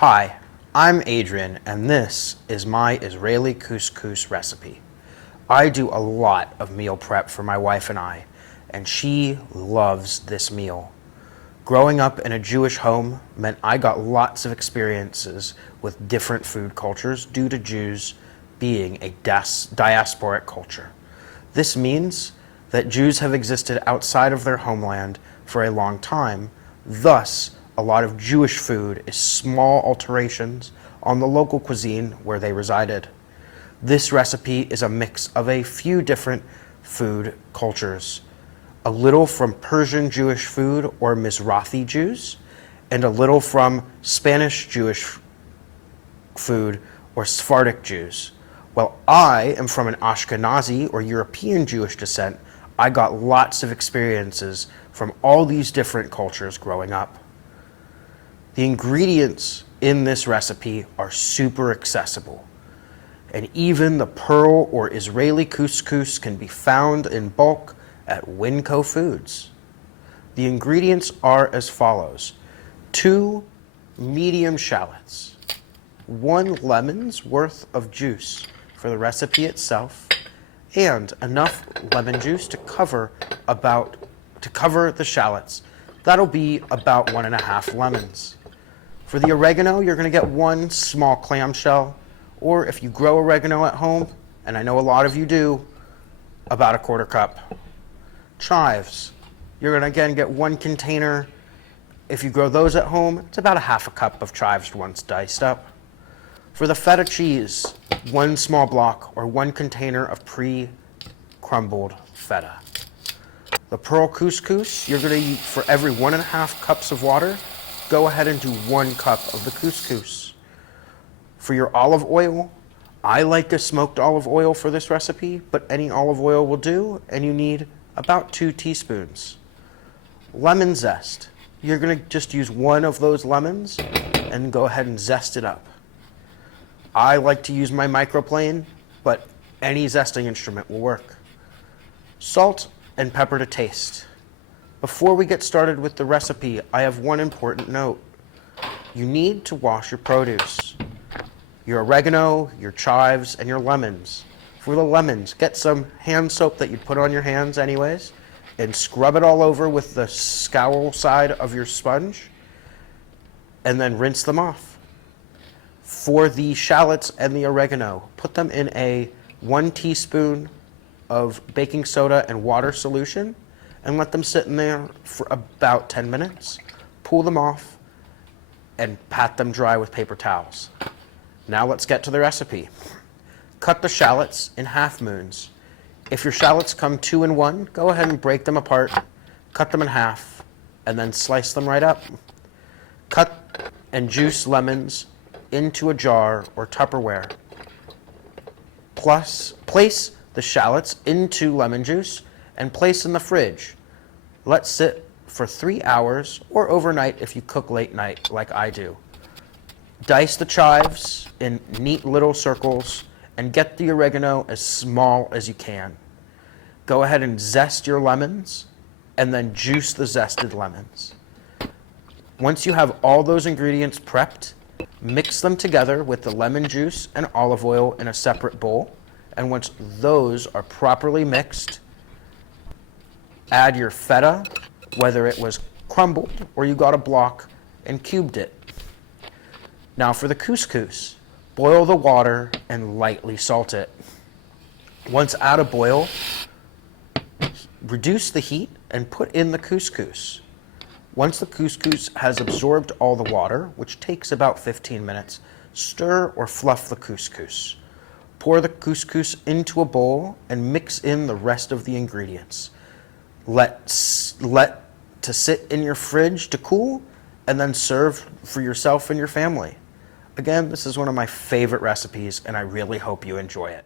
Hi, I'm Adrian, and this is my Israeli couscous recipe. I do a lot of meal prep for my wife and she loves this meal. Growing up in a Jewish home meant I got lots of experiences with different food cultures due to Jews being a diasporic culture. This means that Jews have existed outside of their homeland for a long time, thus a lot of Jewish food is small alterations on the local cuisine where they resided. This recipe is a mix of a few different food cultures, a little from Persian Jewish food or Mizrahi Jews, and a little from Spanish Jewish food or Sephardic Jews. While I am from an Ashkenazi or European Jewish descent, I got lots of experiences from all these different cultures growing up. The ingredients in this recipe are super accessible, and even the pearl or Israeli couscous can be found in bulk at Winco Foods. The ingredients are as follows: 2 medium shallots, 1 lemon's worth of juice for the recipe itself, and enough lemon juice to cover the shallots. That'll be about 1.5 lemons. For the oregano, you're going to get 1 small clamshell, or if you grow oregano at home, and I know a lot of you do, about 1/4 cup. Chives, you're going to again get 1 container. If you grow those at home, it's about 1/2 cup of chives once diced up. For the feta cheese, 1 small block or 1 container of pre-crumbled feta. The pearl couscous, you're going to, for every 1.5 cups of water, go ahead and do 1 cup of the couscous. For your olive oil, I like the smoked olive oil for this recipe, but any olive oil will do, and you need about 2 teaspoons. Lemon zest, you're going to just use 1 of those lemons and go ahead and zest it up. I like to use my microplane, but any zesting instrument will work. Salt and pepper to taste. Before we get started with the recipe, I have one important note. You need to wash your produce. Your oregano, your chives, and your lemons. For the lemons, get some hand soap that you put on your hands anyways, and scrub it all over with the scowl side of your sponge, and then rinse them off. For the shallots and the oregano, put them in a 1 teaspoon of baking soda and water solution, and let them sit in there for about 10 minutes. Pull them off and pat them dry with paper towels. Now let's get to the recipe. Cut the shallots in half moons. If your shallots come 2 in 1, go ahead and break them apart, cut them in half, and then slice them right up. Cut and juice lemons into a jar or Tupperware. Place the shallots into lemon juice and place in the fridge. Let sit for 3 hours or overnight if you cook late night like I do. Dice the chives in neat little circles and get the oregano as small as you can. Go ahead and zest your lemons and then juice the zested lemons. Once you have all those ingredients prepped, mix them together with the lemon juice and olive oil in a separate bowl. And once those are properly mixed, add your feta, whether it was crumbled or you got a block and cubed it. Now for the couscous, boil the water and lightly salt it. Once at a boil, reduce the heat and put in the couscous. Once the couscous has absorbed all the water, which takes about 15 minutes, stir or fluff the couscous. Pour the couscous into a bowl and mix in the rest of the ingredients. Let to sit in your fridge to cool, and then serve for yourself and your family. Again, this is one of my favorite recipes, and I really hope you enjoy it.